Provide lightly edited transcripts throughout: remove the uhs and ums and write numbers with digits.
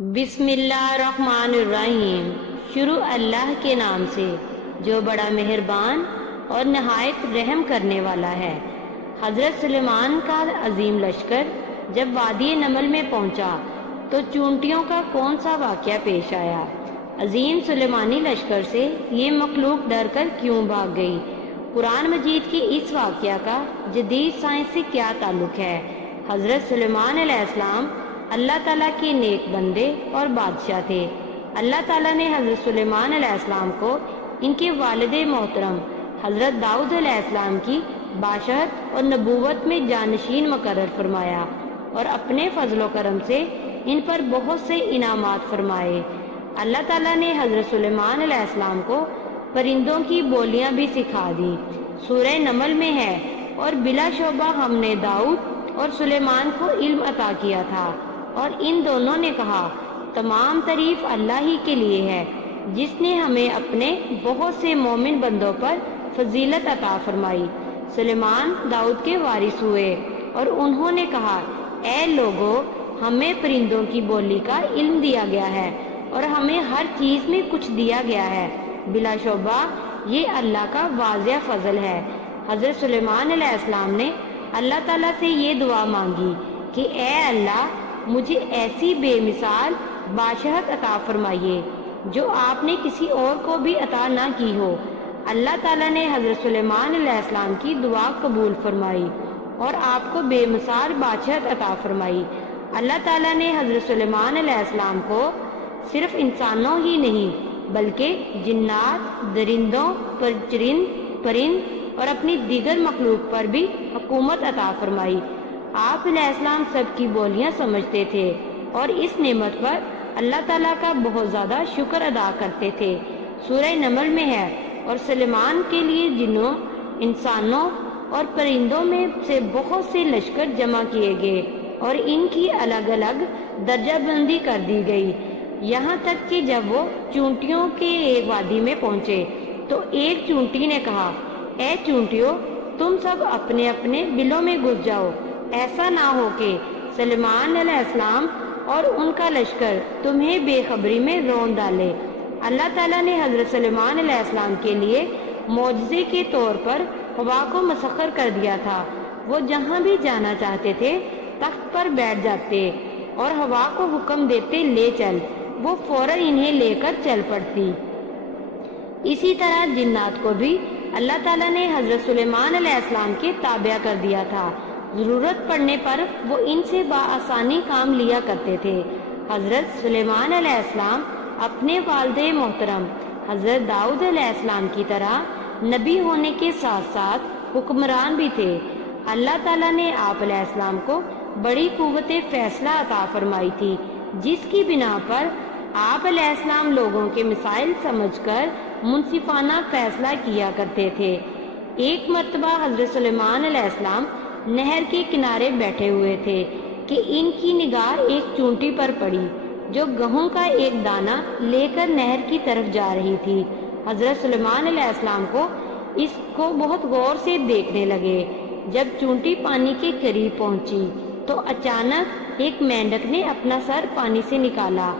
بسم اللہ الرحمن الرحیم۔ شروع اللہ کے نام سے جو بڑا مہربان اور نہایت رحم کرنے والا ہے۔ حضرت سلیمان کا عظیم لشکر جب وادی نمل میں پہنچا تو چونٹیوں کا کون سا واقعہ پیش آیا؟ عظیم سلیمانی لشکر سے یہ مخلوق ڈر کر کیوں بھاگ گئی؟ قرآن مجید کے اس واقعہ کا جدید سائنس سے کیا تعلق ہے؟ حضرت سلیمان علیہ السلام اللہ تعالیٰ کے نیک بندے اور بادشاہ تھے۔ اللہ تعالیٰ نے حضرت سلیمان علیہ السلام کو ان کے والد محترم حضرت داؤد علیہ السلام کی بادشاہت اور نبوت میں جانشین مقرر فرمایا اور اپنے فضل و کرم سے ان پر بہت سے انعامات فرمائے۔ اللہ تعالیٰ نے حضرت سلیمان علیہ السلام کو پرندوں کی بولیاں بھی سکھا دی۔ سورہ نمل میں ہے، اور بلا شبہ ہم نے داؤد اور سلیمان کو علم عطا کیا تھا، اور ان دونوں نے کہا تمام تعریف اللہ ہی کے لیے ہے جس نے ہمیں اپنے بہت سے مومن بندوں پر فضیلت عطا فرمائی۔ سلیمان داؤد کے وارث ہوئے اور انہوں نے کہا اے لوگو، ہمیں پرندوں کی بولی کا علم دیا گیا ہے اور ہمیں ہر چیز میں کچھ دیا گیا ہے، بلا شبہ یہ اللہ کا واضح فضل ہے۔ حضرت سلیمان علیہ السلام نے اللہ تعالیٰ سے یہ دعا مانگی کہ اے اللہ، مجھے ایسی بے مثال بادشاہت عطا فرمائیے جو آپ نے کسی اور کو بھی عطا نہ کی ہو۔ اللہ تعالیٰ نے حضرت سلیمان علیہ السلام کی دعا قبول فرمائی اور آپ کو بے مثال بادشاہت عطا فرمائی۔ اللہ تعالیٰ نے حضرت سلیمان علیہ السلام کو صرف انسانوں ہی نہیں بلکہ جنات، درندوں، پرند اور اپنی دیگر مخلوق پر بھی حکومت عطا فرمائی۔ آپ علیہ السلام سب کی بولیاں سمجھتے تھے اور اس نعمت پر اللہ تعالیٰ کا بہت زیادہ شکر ادا کرتے تھے۔ سورہ نمل میں ہے، اور سلیمان کے لیے جنوں، انسانوں اور پرندوں میں سے بہت سے لشکر جمع کیے گئے اور ان کی الگ الگ درجہ بندی کر دی گئی، یہاں تک کہ جب وہ چونٹیوں کے ایک وادی میں پہنچے تو ایک چونٹی نے کہا اے چونٹیوں، تم سب اپنے اپنے بلوں میں گھس جاؤ، ایسا نہ ہو کہ سلیمان علیہ السلام اور ان کا لشکر تمہیں بے خبری میں رون ڈالے۔ اللہ تعالیٰ نے حضرت سلیمان علیہ السلام کے لیے معجزے کے طور پر ہوا کو مسخر کر دیا تھا۔ وہ جہاں بھی جانا چاہتے تھے تخت پر بیٹھ جاتے اور ہوا کو حکم دیتے لے چل، وہ فوراً انہیں لے کر چل پڑتی۔ اسی طرح جنات کو بھی اللہ تعالیٰ نے حضرت سلیمان علیہ السلام کے تابع کر دیا تھا۔ ضرورت پڑنے پر وہ ان سے بآسانی کام لیا کرتے تھے۔ حضرت سلیمان علیہ السلام اپنے والد محترم حضرت داؤد علیہ السلام کی طرح نبی ہونے کے ساتھ ساتھ حکمران بھی تھے۔ اللہ تعالیٰ نے آپ علیہ السلام کو بڑی قوت فیصلہ عطا فرمائی تھی، جس کی بنا پر آپ علیہ السلام لوگوں کے مسائل سمجھ کر منصفانہ فیصلہ کیا کرتے تھے۔ ایک مرتبہ حضرت سلیمان علیہ السلام نہر کے کنارے بیٹھے ہوئے تھے کہ ان کی نگاہ ایک چونٹی پر پڑی جو گہوں کا ایک دانہ لے کر نہر کی طرف جا رہی تھی۔ حضرت سلیمان علیہ السلام کو اس کو بہت غور سے دیکھنے لگے۔ جب چونٹی پانی کے قریب پہنچی تو اچانک ایک مینڈک نے اپنا سر پانی سے نکالا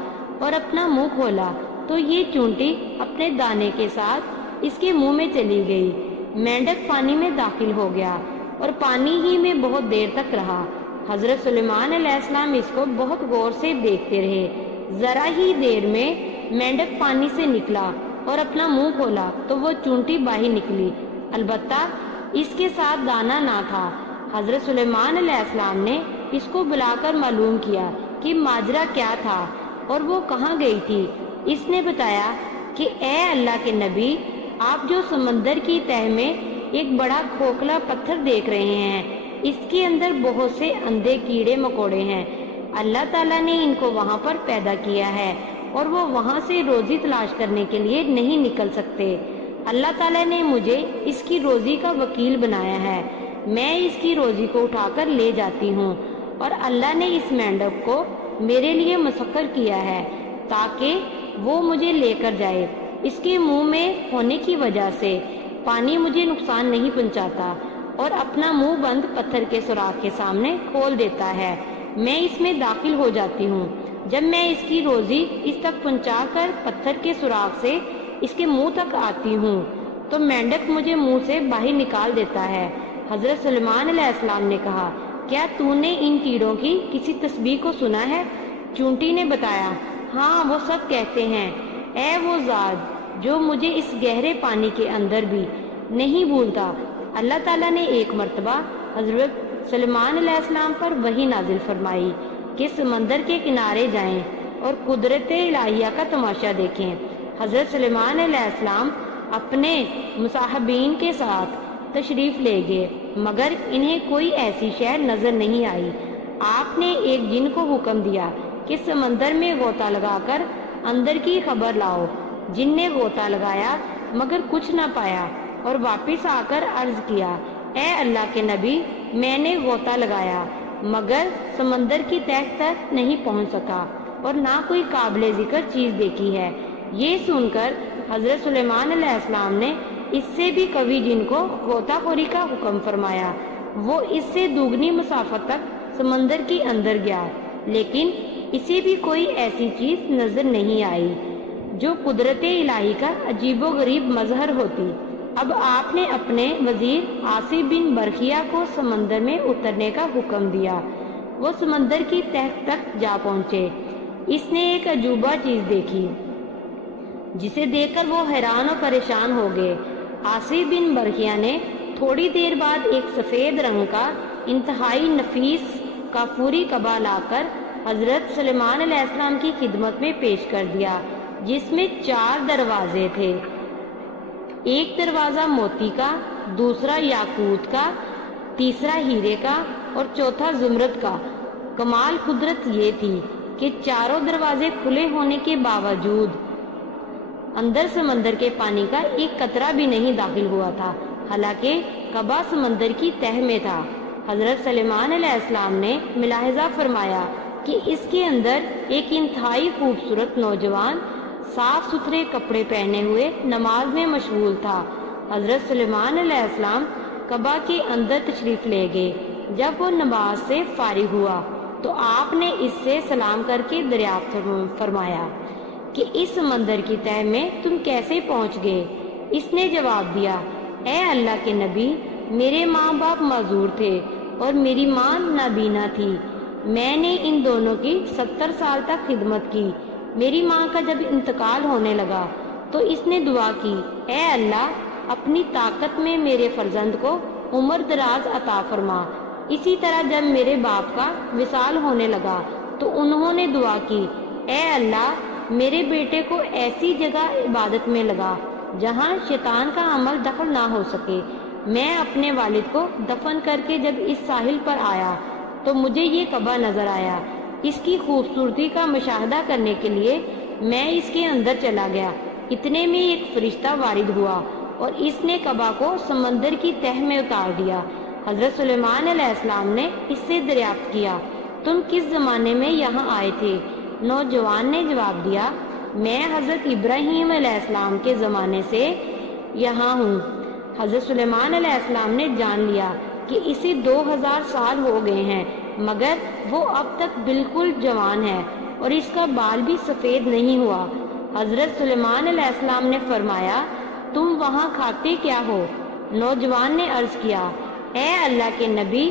اور اپنا منہ کھولا تو یہ چونٹی اپنے دانے کے ساتھ اس کے منہ میں چلی گئی۔ مینڈک پانی میں داخل ہو گیا اور پانی ہی میں بہت دیر تک رہا۔ حضرت سلیمان علیہ السلام اس کو بہت غور سے دیکھتے رہے۔ ذرا ہی دیر میں مینڈک پانی سے نکلا اور اپنا منہ کھولا تو وہ چونٹی باہر نکلی، البتہ اس کے ساتھ دانہ نہ تھا۔ حضرت سلیمان علیہ السلام نے اس کو بلا کر معلوم کیا کہ ماجرا کیا تھا اور وہ کہاں گئی تھی۔ اس نے بتایا کہ اے اللہ کے نبی، آپ جو سمندر کی تہہ میں ایک بڑا کھوکھلا پتھر دیکھ رہے ہیں، اس کے اندر بہت سے اندھے کیڑے مکوڑے ہیں۔ اللہ تعالیٰ نے ان کو وہاں پر پیدا کیا ہے اور وہ وہاں سے روزی تلاش کرنے کے لیے نہیں نکل سکتے۔ اللہ تعالیٰ نے مجھے اس کی روزی کا وکیل بنایا ہے، میں اس کی روزی کو اٹھا کر لے جاتی ہوں، اور اللہ نے اس مینڈک کو میرے لیے مسخر کیا ہے تاکہ وہ مجھے لے کر جائے۔ اس کے منہ میں ہونے کی وجہ سے پانی مجھے نقصان نہیں پہنچاتا اور اپنا منہ بند پتھر کے سوراخ کے سامنے کھول دیتا ہے، میں اس میں داخل ہو جاتی ہوں۔ جب میں اس کی روزی اس تک پہنچا کر پتھر کے سوراخ سے اس کے منہ تک آتی ہوں تو مینڈک مجھے منہ سے باہر نکال دیتا ہے۔ حضرت سلیمان علیہ السلام نے کہا، کیا تو نے ان کیڑوں کی کسی تسبیح کو سنا ہے؟ چونٹی نے بتایا، ہاں وہ سب کہتے ہیں، اے وہ ذات جو مجھے اس گہرے پانی کے اندر بھی نہیں بھولتا۔ اللہ تعالیٰ نے ایک مرتبہ حضرت سلیمان علیہ السلام پر وحی نازل فرمائی کہ سمندر کے کنارے جائیں اور قدرت الہیہ کا تماشا دیکھیں۔ حضرت سلیمان علیہ السلام اپنے مصاحبین کے ساتھ تشریف لے گئے، مگر انہیں کوئی ایسی شے نظر نہیں آئی۔ آپ نے ایک جن کو حکم دیا کہ سمندر میں غوطہ لگا کر اندر کی خبر لاؤ۔ جن نے غوطہ لگایا مگر کچھ نہ پایا اور واپس آ کر عرض کیا، اے اللہ کے نبی، میں نے غوطہ لگایا مگر سمندر کی تہہ تک نہیں پہنچ سکا اور نہ کوئی قابل ذکر چیز دیکھی ہے۔ یہ سن کر حضرت سلیمان علیہ السلام نے اس سے بھی قوی جن کو غوطہ خوری کا حکم فرمایا۔ وہ اس سے دوگنی مسافت تک سمندر کے اندر گیا، لیکن اسے بھی کوئی ایسی چیز نظر نہیں آئی جو قدرت الہی کا عجیب و غریب مظہر ہوتی۔ اب آپ نے اپنے وزیر عاصم بن برخیہ کو سمندر میں اترنے کا حکم دیا۔ وہ سمندر کی تہہ تک جا پہنچے۔ اس نے ایک عجوبہ چیز دیکھی جسے دیکھ کر وہ حیران و پریشان ہو گئے۔ عاصم بن برخیہ نے تھوڑی دیر بعد ایک سفید رنگ کا انتہائی نفیس کافوری کعبہ لا کر حضرت سلیمان علیہ السلام کی خدمت میں پیش کر دیا، جس میں 4 دروازے تھے۔ ایک دروازہ موتی کا، دوسرا یاقوت کا، تیسرا ہیرے کا اور چوتھا زمرد کا۔ کمال قدرت یہ تھی کہ چاروں دروازے کھلے ہونے کے باوجود اندر سمندر کے پانی کا ایک قطرہ بھی نہیں داخل ہوا تھا، حالانکہ کعبہ سمندر کی تہہ میں تھا۔ حضرت سلیمان علیہ السلام نے ملاحظہ فرمایا کہ اس کے اندر ایک انتہائی خوبصورت نوجوان صاف ستھرے کپڑے پہنے ہوئے نماز میں مشغول تھا۔ حضرت سلیمان علیہ السلام کعبہ کے اندر تشریف لے گئے۔ جب وہ نماز سے فارغ ہوا تو آپ نے اس سے سلام کر کے دریافت فرمایا کہ اس سمندر کی تہہ میں تم کیسے پہنچ گئے؟ اس نے جواب دیا، اے اللہ کے نبی، میرے ماں باپ معذور تھے اور میری ماں نابینا تھی۔ میں نے ان دونوں کی 70 سال تک خدمت کی۔ میری ماں کا جب انتقال ہونے لگا تو اس نے دعا کی، اے اللہ، اپنی طاقت میں میرے فرزند کو عمر دراز عطا فرما۔ اسی طرح جب میرے باپ کا وصال ہونے لگا تو انہوں نے دعا کی، اے اللہ، میرے بیٹے کو ایسی جگہ عبادت میں لگا جہاں شیطان کا عمل دخل نہ ہو سکے۔ میں اپنے والد کو دفن کر کے جب اس ساحل پر آیا تو مجھے یہ کعبہ نظر آیا۔ اس کی خوبصورتی کا مشاہدہ کرنے کے لیے میں اس کے اندر چلا گیا۔ اتنے میں ایک فرشتہ وارد ہوا اور اس نے کعبہ کو سمندر کی تہہ میں اتار دیا۔ حضرت سلیمان علیہ السلام نے اس سے دریافت کیا، تم کس زمانے میں یہاں آئے تھے؟ نوجوان نے جواب دیا، میں حضرت ابراہیم علیہ السلام کے زمانے سے یہاں ہوں۔ حضرت سلیمان علیہ السلام نے جان لیا کہ اسے 2000 سال ہو گئے ہیں، مگر وہ اب تک بالکل جوان ہے اور اس کا بال بھی سفید نہیں ہوا۔ حضرت سلیمان علیہ السلام نے فرمایا، تم وہاں کھاتے کیا ہو؟ نوجوان نے عرض کیا، اے اللہ کے نبی،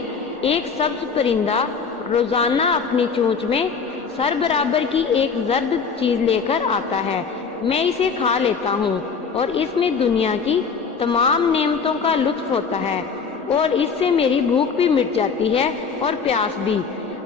ایک سبز پرندہ روزانہ اپنی چونچ میں سر برابر کی ایک زرد چیز لے کر آتا ہے، میں اسے کھا لیتا ہوں اور اس میں دنیا کی تمام نعمتوں کا لطف ہوتا ہے اور اس سے میری بھوک بھی مٹ جاتی ہے اور پیاس بھی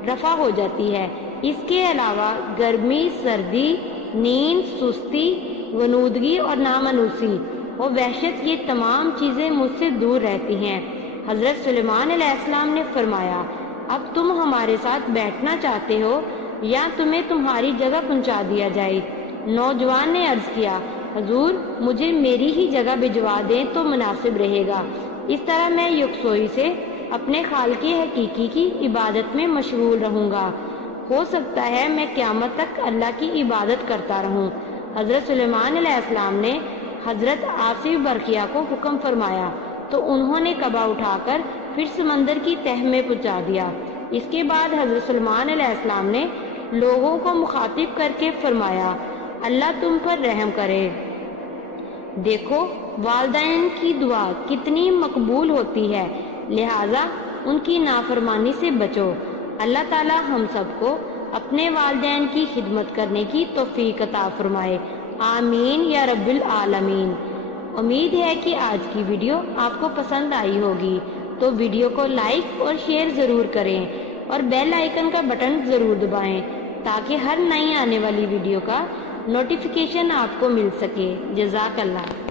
رفع ہو جاتی ہے۔ اس کے علاوہ گرمی، سردی، نیند، سستی، غنودگی اور نامنوسی اور وحشت، یہ تمام چیزیں مجھ سے دور رہتی ہیں۔ حضرت سلیمان علیہ السلام نے فرمایا، اب تم ہمارے ساتھ بیٹھنا چاہتے ہو یا تمہیں تمہاری جگہ پہنچا دیا جائے؟ نوجوان نے عرض کیا، حضور، مجھے میری ہی جگہ بھجوا دیں تو مناسب رہے گا۔ اس طرح میں یکسوئی سے اپنے خالق حقیقی کی عبادت میں مشغول رہوں گا۔ ہو سکتا ہے میں قیامت تک اللہ کی عبادت کرتا رہوں۔ حضرت سلیمان علیہ السلام نے حضرت عاصم برقیہ کو حکم فرمایا تو انہوں نے کعبہ اٹھا کر پھر سمندر کی تہہ میں پہنچا دیا۔ اس کے بعد حضرت سلیمان علیہ السلام نے لوگوں کو مخاطب کر کے فرمایا، اللہ تم پر رحم کرے۔ دیکھو والدین کی دعا کتنی مقبول ہوتی ہے، لہٰذا ان کی نافرمانی سے بچو۔ اللہ تعالی ہم سب کو اپنے والدین کی خدمت کرنے کی توفیق عطا فرمائے، آمین یا رب العالمین۔ امید ہے کہ آج کی ویڈیو آپ کو پسند آئی ہوگی، تو ویڈیو کو لائک اور شیئر ضرور کریں اور بیل آئیکن کا بٹن ضرور دبائیں تاکہ ہر نئی آنے والی ویڈیو کا نوٹیفیکیشن آپ کو مل سکے۔ جزاک اللہ۔